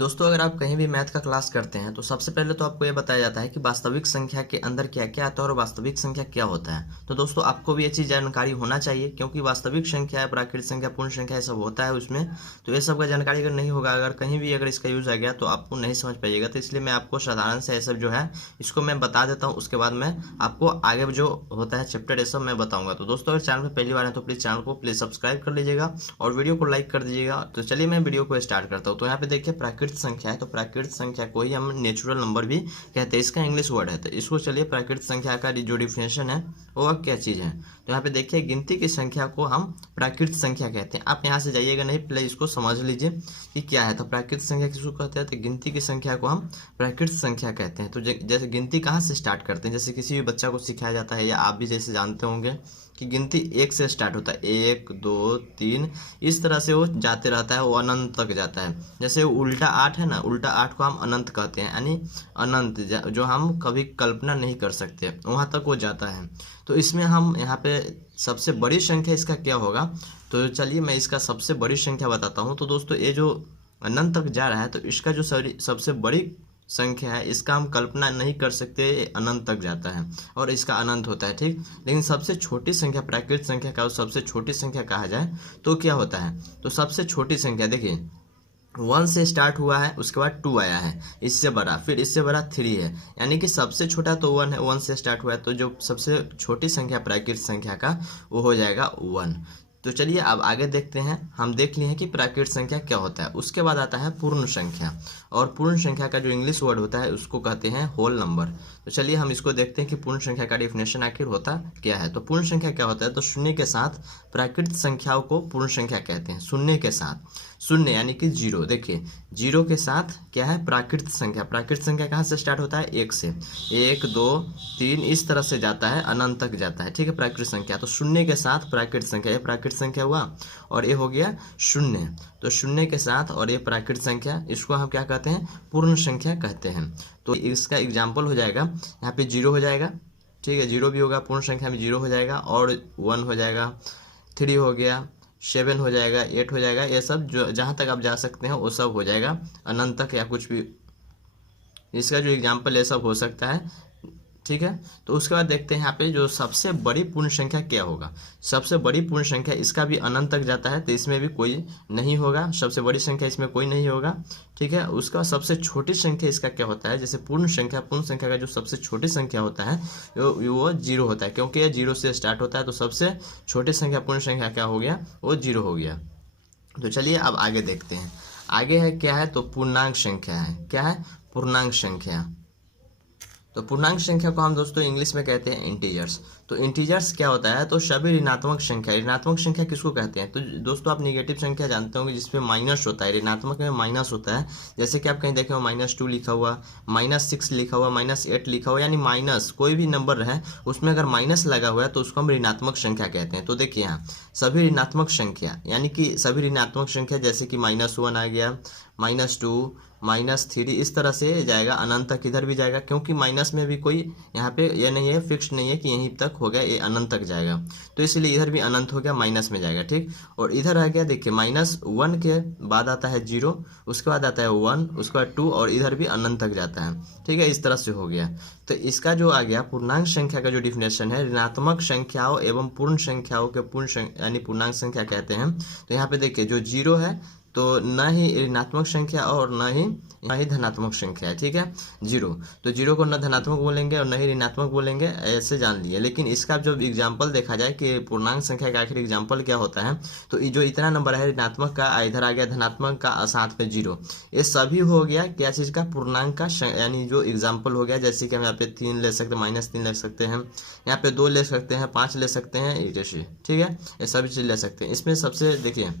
दोस्तों, अगर आप कहीं भी मैथ का क्लास करते हैं तो सबसे पहले तो आपको ये बताया जाता है कि वास्तविक संख्या के अंदर क्या क्या आता है और वास्तविक संख्या क्या होता है। तो दोस्तों, आपको भी ये चीज़ जानकारी होना चाहिए, क्योंकि वास्तविक संख्या है, प्राकृतिक संख्या, पूर्ण संख्या, ये सब होता है उसमें। तो ये सब का जानकारी अगर नहीं होगा, अगर कहीं भी अगर इसका यूज़ आ गया तो आपको नहीं समझ पाइएगा। तो इसलिए मैं आपको साधारण से ये सब जो है इसको मैं बता देता हूँ, उसके बाद मैं आपको आगे जो होता है चैप्टर ये सब मैं बताऊँगा। तो दोस्तों, अगर चैनल पर पहली बार है तो प्लीज़ चैनल को प्लीज़ सब्सक्राइब कर लीजिएगा और वीडियो को लाइक कर दीजिएगा। तो चलिए मैं वीडियो को स्टार्ट करता हूँ। तो यहाँ पे देखिए प्राकृतिक संख्या है, तो प्राकृतिक संख्या को ही हम नेचुरल नंबर भी कहते हैं, इसका इंग्लिश वर्ड है। तो इसको चलिए प्राकृतिक संख्या का जो डिफिनेशन है वो क्या चीज़ है। तो यहाँ पे देखिए गिनती की संख्या को हम प्राकृतिक संख्या कहते हैं। आप यहाँ से जाइएगा नहीं, पहले इसको समझ लीजिए कि क्या है। तो प्राकृतिक संख्या किसको कहते हैं, तो गिनती की संख्या को हम प्राकृतिक संख्या कहते हैं। तो जैसे गिनती कहाँ से स्टार्ट करते हैं, जैसे किसी भी बच्चा को सिखाया जाता है या आप भी जैसे जानते होंगे कि गिनती एक से स्टार्ट होता है, 1 2 3 इस तरह से वो जाते रहता है, वो अनंत तक जाता है। जैसे उल्टा 8 है ना, उल्टा 8 को हम अनंत कहते हैं, यानी अनंत जो हम कभी कल्पना नहीं कर सकते, वहाँ तक वो जाता है। तो इसमें हम यहाँ पे सबसे बड़ी संख्या इसका क्या होगा, तो चलिए मैं इसका सबसे बड़ी संख्या बताता हूँ। तो दोस्तों, ये जो अनंत तक जा रहा है तो इसका जो सबसे बड़ी संख्या है इसका हम कल्पना नहीं कर सकते, अनंत तक जाता है और इसका अनंत होता है, ठीक। लेकिन सबसे छोटी संख्या प्राकृतिक संख्या का सबसे छोटी संख्या कहा जाए तो क्या होता है, तो सबसे छोटी संख्या देखिए 1 से स्टार्ट हुआ है, उसके बाद 2 आया है, इससे बड़ा, फिर इससे बड़ा 3 है, यानी कि सबसे छोटा तो 1 है, 1 से स्टार्ट हुआ है, तो जो सबसे छोटी संख्या प्राकृतिक संख्या का वो हो जाएगा 1। तो चलिए अब आगे देखते हैं। हम देख लिए हैं कि प्राकृतिक संख्या क्या होता है। उसके बाद आता है पूर्ण संख्या, और पूर्ण संख्या का जो इंग्लिश वर्ड होता है उसको कहते हैं होल नंबर। तो चलिए हम इसको देखते हैं कि पूर्ण संख्या का डिफिनेशन आखिर होता क्या है। तो पूर्ण संख्या क्या होता है, तो शून्य के साथ प्राकृतिक संख्याओं को पूर्ण संख्या कहते हैं। शून्य के साथ, शून्य यानी कि 0, देखिए 0 के साथ क्या है प्राकृतिक संख्या। प्राकृतिक संख्या कहाँ से स्टार्ट होता है, 1 से, 1 2 3 इस तरह से जाता है, अनंत तक जाता है, ठीक है, प्राकृतिक संख्या। तो शून्य के साथ प्राकृतिक संख्या, ये प्राकृतिक संख्या हुआ और ये हो गया शून्य। तो शून्य के साथ और ये प्राकृतिक संख्या, इसको हम क्या कहते हैं, पूर्ण संख्या कहते हैं। तो इसका एग्जाम्पल हो जाएगा, यहाँ पे 0 हो जाएगा, ठीक है, 0 भी होगा, पूर्ण संख्या में 0 हो जाएगा, और 1 हो जाएगा, 3 हो गया, 7 हो जाएगा, 8 हो जाएगा, ये सब जो जहाँ तक आप जा सकते हैं वो सब हो जाएगा अनंत तक, या कुछ भी इसका जो एग्जाम्पल ये सब हो सकता है, ठीक है। तो उसके बाद देखते हैं यहाँ पे जो सबसे बड़ी पूर्ण संख्या क्या होगा। सबसे बड़ी पूर्ण संख्या इसका भी अनंत तक जाता है, तो इसमें भी कोई नहीं होगा, सबसे बड़ी संख्या इसमें कोई नहीं होगा, ठीक है। उसका सबसे छोटी संख्या इसका क्या होता है, जैसे पूर्ण संख्या का जो सबसे छोटी संख्या होता है वो 0 होता है, क्योंकि ये 0 से स्टार्ट होता है। तो सबसे छोटी संख्या पूर्ण संख्या क्या हो गया, वो 0 हो गया। तो चलिए अब आगे देखते हैं। आगे है क्या है, तो पूर्णांक संख्या है। क्या है, पूर्णांक संख्या। तो पूर्णांक संख्या को हम दोस्तों इंग्लिश में कहते हैं इंटीजर्स। तो इंटीजर्स क्या होता है, तो सभी ऋणात्मक संख्या। ऋणात्मक संख्या किसको कहते हैं, तो दोस्तों आप नेगेटिव संख्या जानते होंगे जिसमें माइनस होता है, ऋणात्मक में माइनस होता है। जैसे कि आप कहीं देखे हो -2 लिखा हुआ, -6 लिखा हुआ, -8 लिखा हुआ, यानी माइनस कोई भी नंबर है उसमें अगर माइनस लगा हुआ है तो उसको हम ऋणात्मक संख्या कहते हैं। तो देखिए यहाँ सभी ऋणात्मक संख्या, यानी कि सभी ऋणात्मक संख्या, जैसे कि -1 आ गया, -2 -3 इस तरह से जाएगा, अनंत तक इधर भी जाएगा, क्योंकि माइनस में भी कोई यहाँ पे ये नहीं है, फिक्स नहीं है कि यहीं तक हो गया, ये अनंत तक जाएगा। तो इसलिए इधर भी अनंत हो गया, माइनस में जाएगा, ठीक। और इधर आ गया, देखिए -1 के बाद आता है 0, उसके बाद आता है 1, उसके बाद 2, और इधर भी अनंत तक जाता है, ठीक है, इस तरह से हो गया। तो इसका जो आ गया पूर्णांक संख्या का जो डिफिनेशन है, ऋणात्मक संख्याओं एवं पूर्ण संख्याओं के यानी पूर्णांक संख्या कहते हैं। तो यहाँ पे देखिए जो 0 है तो न ही ऋणात्मक संख्या और न ही धनात्मक संख्या है, ठीक है, 0। तो 0 को न धनात्मक बोलेंगे और न ही ऋणात्मक बोलेंगे, ऐसे जान लिए। लेकिन इसका जब एग्जाम्पल देखा जाए कि पूर्णांक संख्या का आखिर एग्जाम्पल क्या होता है, तो जो इतना नंबर है ऋणात्मक का, इधर आ गया धनात्मक का, साथ में 0, ये सभी हो गया क्या चीज़ का, पूर्णांक का, यानी जो एग्जाम्पल हो गया। जैसे कि हम यहाँ पे 3 ले सकते हैं, -3 ले सकते हैं, यहाँ पे 2 ले सकते हैं, 5 ले सकते हैं, जैसे, ठीक है, ये सभी चीज़ ले सकते हैं। इसमें सबसे देखिए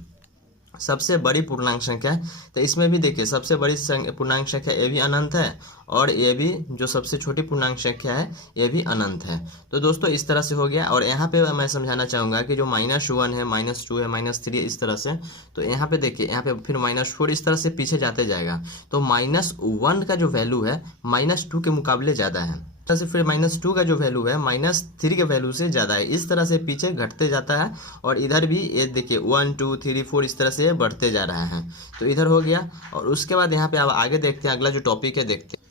सबसे बड़ी पूर्णांक संख्या है, तो इसमें भी देखिए सबसे बड़ी पूर्णांक संख्या ये भी अनंत है, और ये भी जो सबसे छोटी पूर्णांक संख्या है ये भी अनंत है। तो दोस्तों इस तरह से हो गया। और यहाँ पे मैं समझाना चाहूँगा कि जो -1 है, -2 है, -3 इस तरह से, तो यहाँ पे देखिए यहाँ पे फिर -4 इस तरह से पीछे जाते जाएगा। तो -1 का जो वैल्यू है -2 के मुकाबले ज़्यादा है, तरह से फिर -2 का जो वैल्यू है -3 के वैल्यू से ज़्यादा है। इस तरह से पीछे घटते जाता है और इधर भी ये देखिए 1 2 3 4 इस तरह से बढ़ते जा रहा है। तो इधर हो गया और उसके बाद यहाँ पे अब आगे देखते हैं, अगला जो टॉपिक है देखते हैं।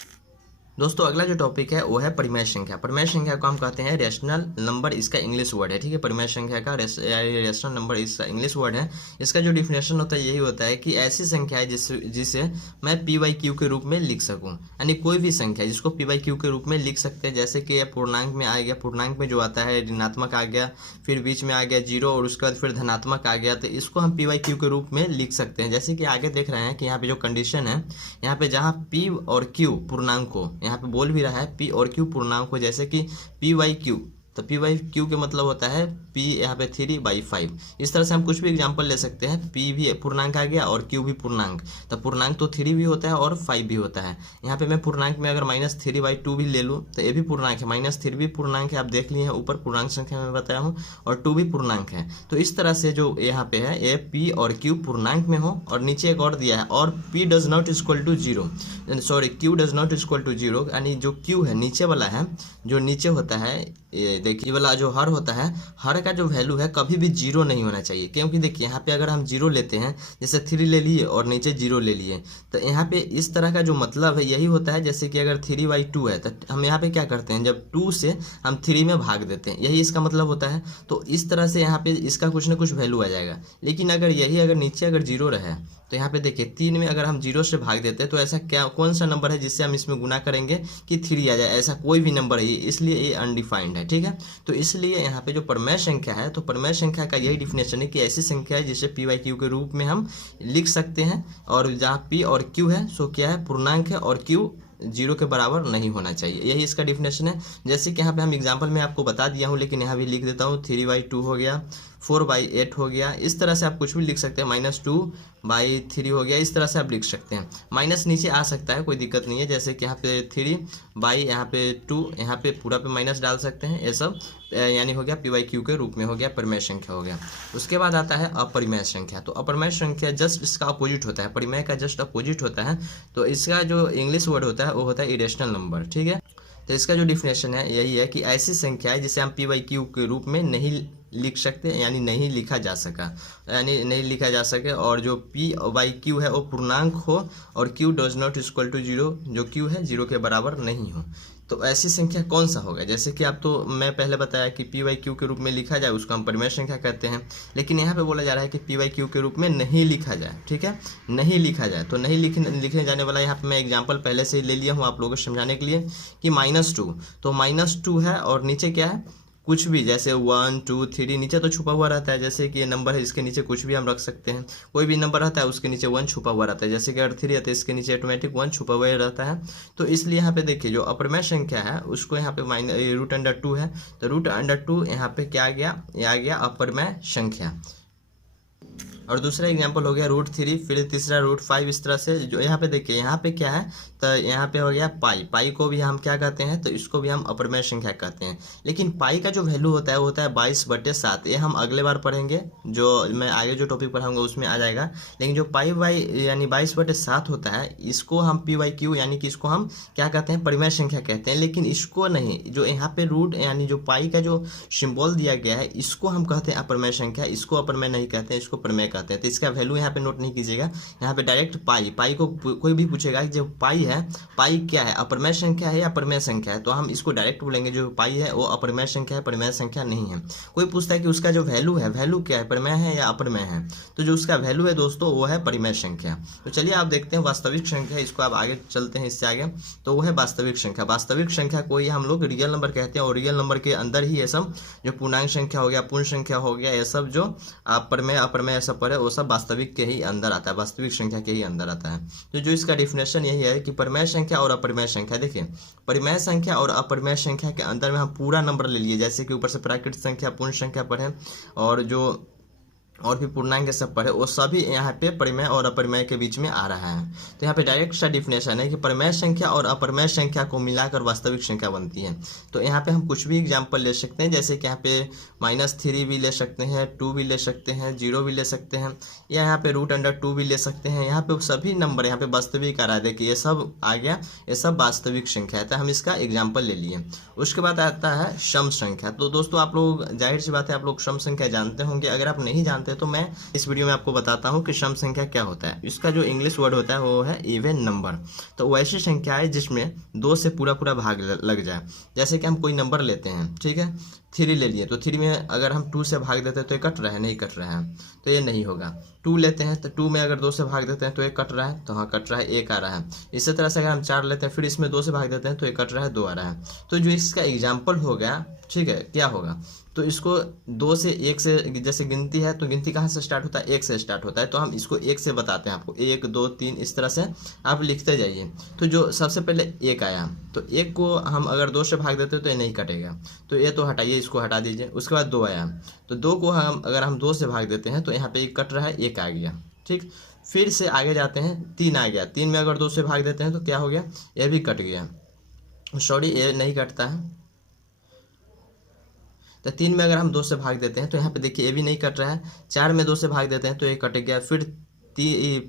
दोस्तों अगला जो टॉपिक है वो है परिमेय संख्या। परिमेय संख्या को हम कहते हैं रेशनल नंबर, इसका इंग्लिश वर्ड है, ठीक है। परिमेय संख्या का रेशनल नंबर इसका इंग्लिश वर्ड है। इसका जो डिफिनेशन होता है यही होता है कि ऐसी संख्या है जिसे मैं p/q के रूप में लिख सकूं, यानी कोई भी संख्या जिसको p/q के रूप में लिख सकते हैं। जैसे कि पूर्णांक में आ गया, पूर्णांक में जो आता है ऋणात्मक आ गया, फिर बीच में आ गया 0 और उसके बाद फिर धनात्मक आ गया, तो इसको हम p/q के रूप में लिख सकते हैं। जैसे कि आगे देख रहे हैं कि यहाँ पे जो कंडीशन है, यहाँ पे जहाँ p और q पूर्णांक को, यहाँ पे बोल भी रहा है p और q पूर्णांक को, जैसे कि p/q, तो p/q के मतलब होता है p यहाँ पे 3/5। इस तरह से हम कुछ भी एग्जांपल ले सकते हैं। p भी पूर्णांक आ गया और q भी पूर्णांक, तो पूर्णांक तो 3 भी होता है और 5 भी होता है। यहाँ पे मैं पूर्णांक में अगर -3/2 भी ले लूँ तो ये भी पूर्णांक है, -3 भी पूर्णांक है, आप देख लिए हैं ऊपर पूर्णांक संख्या में बताया हूँ, और 2 भी पूर्णांक है। तो इस तरह से जो यहाँ पे है ये p और q पूर्णांक में हो, और नीचे एक और दिया है और p does not equal to 0, sorry q does not equal to 0, यानी जो q है नीचे वाला है, जो नीचे होता है, ये देखिए वाला जो हर होता है, हर का जो वैल्यू है कभी भी 0 नहीं होना चाहिए। क्योंकि देखिए यहाँ पे अगर हम 0 लेते हैं, जैसे 3 ले लिए और नीचे 0 ले लिए, तो यहाँ पे इस तरह का जो मतलब है यही होता है। जैसे कि अगर 3/2 है तो हम यहाँ पे क्या करते हैं, जब 2 से हम 3 में भाग देते हैं, यही इसका मतलब होता है। तो इस तरह से यहाँ पे इसका कुछ ना कुछ वैल्यू आ जाएगा। लेकिन अगर यही अगर नीचे अगर 0 रहे, तो यहाँ पे देखिए 3 में अगर हम 0 से भाग देते हैं, तो ऐसा क्या कौन सा नंबर है जिससे हम इसमें गुना करेंगे कि 3 आ जाए, ऐसा कोई भी नंबर है, इसलिए ये अनडिफाइंड है, ठीक है। तो इसलिए यहाँ पे जो परिमेय संख्या है, तो परिमेय संख्या का यही डिफिनेशन है कि ऐसी संख्या है जिसे p/q के रूप में हम लिख सकते हैं, और जहाँ p और q है सो क्या है, पूर्णांक है, और q 0 के बराबर नहीं होना चाहिए, यही इसका डिफिनेशन है। जैसे कि यहाँ पे हम एग्जांपल में आपको बता दिया हूँ, लेकिन यहाँ भी लिख देता हूँ, 3/2 हो गया, 4/8 हो गया। इस तरह से आप कुछ भी लिख सकते हैं, -2/3 हो गया, इस तरह से आप लिख सकते हैं। माइनस नीचे आ सकता है, कोई दिक्कत नहीं है। जैसे कि यहाँ पे 3/, यहाँ पे 2, यहाँ पे पूरा पे माइनस डाल सकते हैं, ये सब यानी हो गया p/q के रूप में हो गया, परिमेय संख्या हो गया। उसके बाद आता है अपरिमेय संख्या। तो अपरिमेय संख्या जस्ट इसका अपोजिट होता है, परिमेय का जस्ट अपोजिट होता है। तो इसका जो इंग्लिश वर्ड होता है वो होता है इरेशनल नंबर, ठीक है। तो इसका जो डिफिनेशन है यही है कि ऐसी संख्या है जिसे हम p/q के रूप में नहीं लिख सकते, यानी नहीं लिखा जा सका, यानी नहीं लिखा जा सके, और जो p/q है वो पूर्णांक हो, और q does not equal to 0, जो q है 0 के बराबर नहीं हो। तो ऐसी संख्या कौन सा होगा, जैसे कि आप, तो मैं पहले बताया कि p/q के रूप में लिखा जाए उसको हम परिमेय संख्या कहते हैं। लेकिन यहाँ पे बोला जा रहा है कि p/q के रूप में नहीं लिखा जाए, ठीक है, नहीं लिखा जाए। तो नहीं लिखने जाने वाला, यहाँ पे मैं एग्जांपल पहले से ही ले लिया हूँ आप लोगों को समझाने के लिए कि -2, तो -2 है और नीचे क्या है, कुछ भी, जैसे 1 2 3 नीचे तो छुपा हुआ रहता है। जैसे कि ये नंबर है, इसके नीचे कुछ भी हम रख सकते हैं, कोई भी नंबर रहता है उसके नीचे 1 छुपा हुआ रहता है। जैसे कि अगर 3 है तो इसके नीचे ऑटोमेटिक 1 छुपा हुआ रहता है। तो इसलिए यहाँ पे देखिए जो अपरिमेय संख्या है उसको यहाँ पे √2 है, तो √2 यहाँ पे क्या आ गया, ये आ गया अपरिमेय संख्या। और दूसरा एग्जांपल हो गया √3, फिर तीसरा √5, इस तरह से। जो यहाँ पे देखिए यहाँ पे क्या है, तो यहाँ पे हो गया पाई को भी हम क्या कहते हैं, तो इसको भी हम अपरिमेय संख्या कहते हैं। लेकिन पाई का जो वैल्यू होता है वो होता है 22/7। ये हम अगले बार पढ़ेंगे, जो मैं आगे जो टॉपिक पढ़ाऊंगा उसमें आ जाएगा। लेकिन जो पाई यानी 22/7 होता है, इसको हम p/q यानी कि इसको हम क्या कहते हैं, परिमेय संख्या कहते हैं। लेकिन इसको नहीं, जो यहाँ पे रूट यानी जो पाई का जो सिंबल दिया गया है, इसको हम कहते हैं अपरिमेय संख्या, इसको अपरिमेय नहीं कहते हैं, इसको परिमेय कहते हैं। तो इसका वैल्यू यहाँ पे नोट नहीं कीजिएगा, यहाँ पे डायरेक्ट पाई को कोई भी पूछेगा कि जो पाई है, पाई क्या है, अपरिमेय संख्या है या परिमेय संख्या है, तो हम इसको डायरेक्ट बोलेंगे जो पाई है वो अपरिमेय संख्या है, परिमेय संख्या नहीं है। कोई पूछता है कि उसका जो वैल्यू है, वैल्यू क्या है, परिमेय है या अपरिमेय है, तो जो उसका वैल्यू है दोस्तों वो है परिमेय संख्या। तो चलिए आप देखते हैं वास्तविक संख्या, इसको आप आगे चलते हैं इससे आगे। तो वो है वास्तविक संख्या। वास्तविक संख्या को ही हम लोग रियल नंबर कहते हैं, और रियल नंबर के अंदर ही ये सब जो पूर्णांक संख्या हो गया, पूर्ण संख्या हो गया, ये सब जो परिमेय अपरिमेय सब पर है वो सब वास्तविक के ही अंदर आता है, वास्तविक संख्या के ही अंदर आता है। तो जो इसका डिफिनेशन यही है कि परिमेय संख्या और अपरिमेय संख्या, देखिए परिमेय संख्या और अपरिमेय संख्या के अंदर में हम पूरा नंबर ले लिए, जैसे कि ऊपर से प्राकृत संख्या, पूर्ण संख्या पढ़े, और जो और भी पूर्णांक सब पढ़े, वो सभी यहाँ पे परिमेय और अपरिमेय के बीच में आ रहा है। तो यहाँ पे डायरेक्ट सा डिफिनेशन है कि परिमेय संख्या और अपरिमेय संख्या को मिलाकर वास्तविक संख्या बनती है। तो यहाँ पे हम कुछ भी एग्जाम्पल ले सकते हैं, जैसे कि यहाँ पे -3 भी ले सकते हैं, 2 भी ले सकते हैं, 0 भी ले सकते हैं, या यहाँ पे √2 भी ले सकते हैं। यहाँ पे सभी नंबर यहाँ पे वास्तविक आ रहा है, देखिए ये सब आ गया, ये सब वास्तविक संख्या है। तो हम इसका एग्जाम्पल ले लिए। उसके बाद आता है सम संख्या। तो दोस्तों आप लोग, जाहिर सी बात है, आप लोग सम संख्या जानते होंगे। अगर आप नहीं जानते तो मैं इस वीडियो में आपको बताता हूँ कि सम संख्या क्या होता है। इसका जो इंग्लिश वर्ड होता है वो है इवन नंबर। तो वैसी संख्या है जिसमें 2 से पूरा भाग लग जाए। जैसे कि हम कोई नंबर लेते हैं, ठीक है, 3 ले लिए, तो 3 में अगर हम 2 से भाग देते हैं तो ये कट रहा है, नहीं कट रहा है, तो ये नहीं होगा। 2 लेते हैं तो 2 में अगर 2 से भाग देते हैं तो ये कट रहा है, तो हाँ कट रहा है, 1 आ रहा है। इसी तरह से अगर हम 4 लेते हैं फिर इसमें 2 से भाग देते हैं तो ये कट रहा है, 2 आ रहा है। तो जो इसका एग्जाम्पल हो गया, ठीक है, क्या होगा, तो इसको 2 से 1 से, जैसे गिनती है तो गिनती कहाँ से स्टार्ट होता है, 1 से स्टार्ट होता है। तो हम इसको 1 से बताते हैं आपको, 1 2 3 इस तरह से आप लिखते जाइए। तो जो सबसे पहले 1 आया, तो 1 को हम अगर 2 से भाग देते हैं तो ये नहीं कटेगा, तो ये तो हटाइए, इसको हटा दीजिए। उसके बाद 2 आया, तो 2 को हम अगर हम 2 से भाग देते हैं तो यहाँ पे 1 कट रहा है, 1 आ गया, ठीक। फिर से आगे जाते हैं, 3 आ गया, 3 में अगर 2 से भाग देते हैं तो क्या हो गया, ये भी कट गया, सॉरी ये नहीं कटता है। तो 3 में अगर हम 2 से भाग देते हैं तो यहाँ पे देखिए ये भी नहीं कट रहा है। 4 में 2 से भाग देते हैं तो ये कट गया। फिर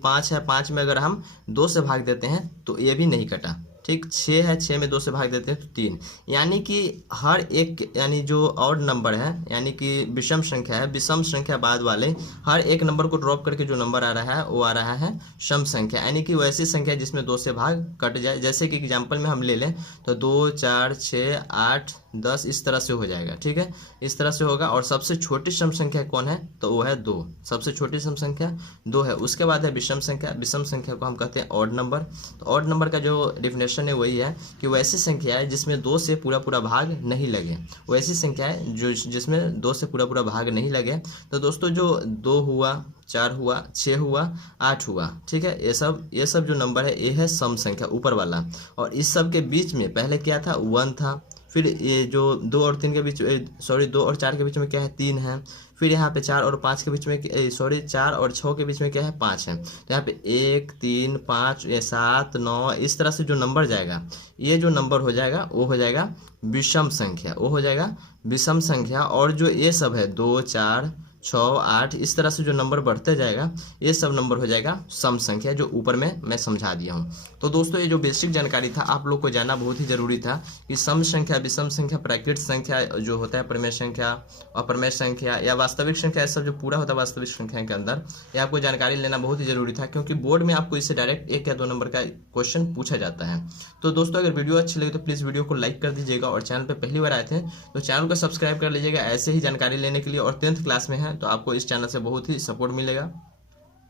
5 है, 5 में अगर हम 2 से भाग देते हैं तो ये भी नहीं कटा, ठीक। 6 है, 6 में 2 से भाग देते हैं तो 3। यानी कि हर एक, यानी जो ऑड नंबर है, यानी कि विषम संख्या है, विषम संख्या बाद वाले हर एक नंबर को ड्रॉप करके जो नंबर आ रहा है वो आ रहा है सम संख्या। यानी कि वैसी संख्या जिसमें 2 से भाग कट जाए। जैसे कि एग्जाम्पल में हम ले लें तो 2 4 6 8 10 इस तरह से हो जाएगा, ठीक है, इस तरह से होगा। और सबसे छोटी सम संख्या कौन है, तो वो है 2। सबसे छोटी सम संख्या 2 है। उसके बाद है विषम संख्या। विषम संख्या को हम कहते हैं ऑड नंबर। तो ऑड नंबर का जो डिफिनेशन है वही है कि वैसी संख्या है जिसमें 2 से पूरा भाग नहीं लगे। वैसी संख्या है जो जिसमें 2 से पूरा भाग नहीं लगे। तो दोस्तों जो 2 हुआ, 4 हुआ, 6 हुआ, 8 हुआ, ठीक है, ये सब जो नंबर है ये है सम संख्या, ऊपर वाला। और इस सब के बीच में पहले क्या था, 1 था। फिर ये जो 2 और 3 के बीच, सॉरी 2 और 4 के बीच में क्या है, 3 है। फिर यहाँ पे 4 और 5 के बीच में, सॉरी 4 और 6 के बीच में क्या है, 5 है। तो यहाँ पे 1 3 5 7 9 इस तरह से जो नंबर जाएगा, ये जो नंबर हो जाएगा वो हो जाएगा विषम संख्या, वो हो जाएगा विषम संख्या। और जो ये सब है 2 4 6 8 इस तरह से जो नंबर बढ़ते जाएगा, ये सब नंबर हो जाएगा सम संख्या, जो ऊपर में मैं समझा दिया हूँ। तो दोस्तों ये जो बेसिक जानकारी था आप लोग को जानना बहुत ही जरूरी था कि सम संख्या, विषम संख्या, प्राकृत संख्या जो होता है, परिमेय संख्या, अपरिमेय संख्या या वास्तविक संख्या, ये सब जो पूरा होता है वास्तविक संख्या के अंदर, ये आपको जानकारी लेना बहुत ही जरूरी था, क्योंकि बोर्ड में आपको इससे डायरेक्ट 1 या 2 नंबर का क्वेश्चन पूछा जाता है। तो दोस्तों अगर वीडियो अच्छी लगी तो प्लीज़ वीडियो को लाइक कर दीजिएगा, और चैनल पर पहली बार आए थे तो चैनल को सब्सक्राइब कर लीजिएगा ऐसे ही जानकारी लेने के लिए। और 10th क्लास में है तो आपको इस चैनल से बहुत ही सपोर्ट मिलेगा,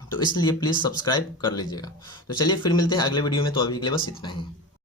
तो इसलिए प्लीज़ सब्सक्राइब कर लीजिएगा। तो चलिए फिर मिलते हैं अगले वीडियो में। तो अभी के लिए बस इतना ही।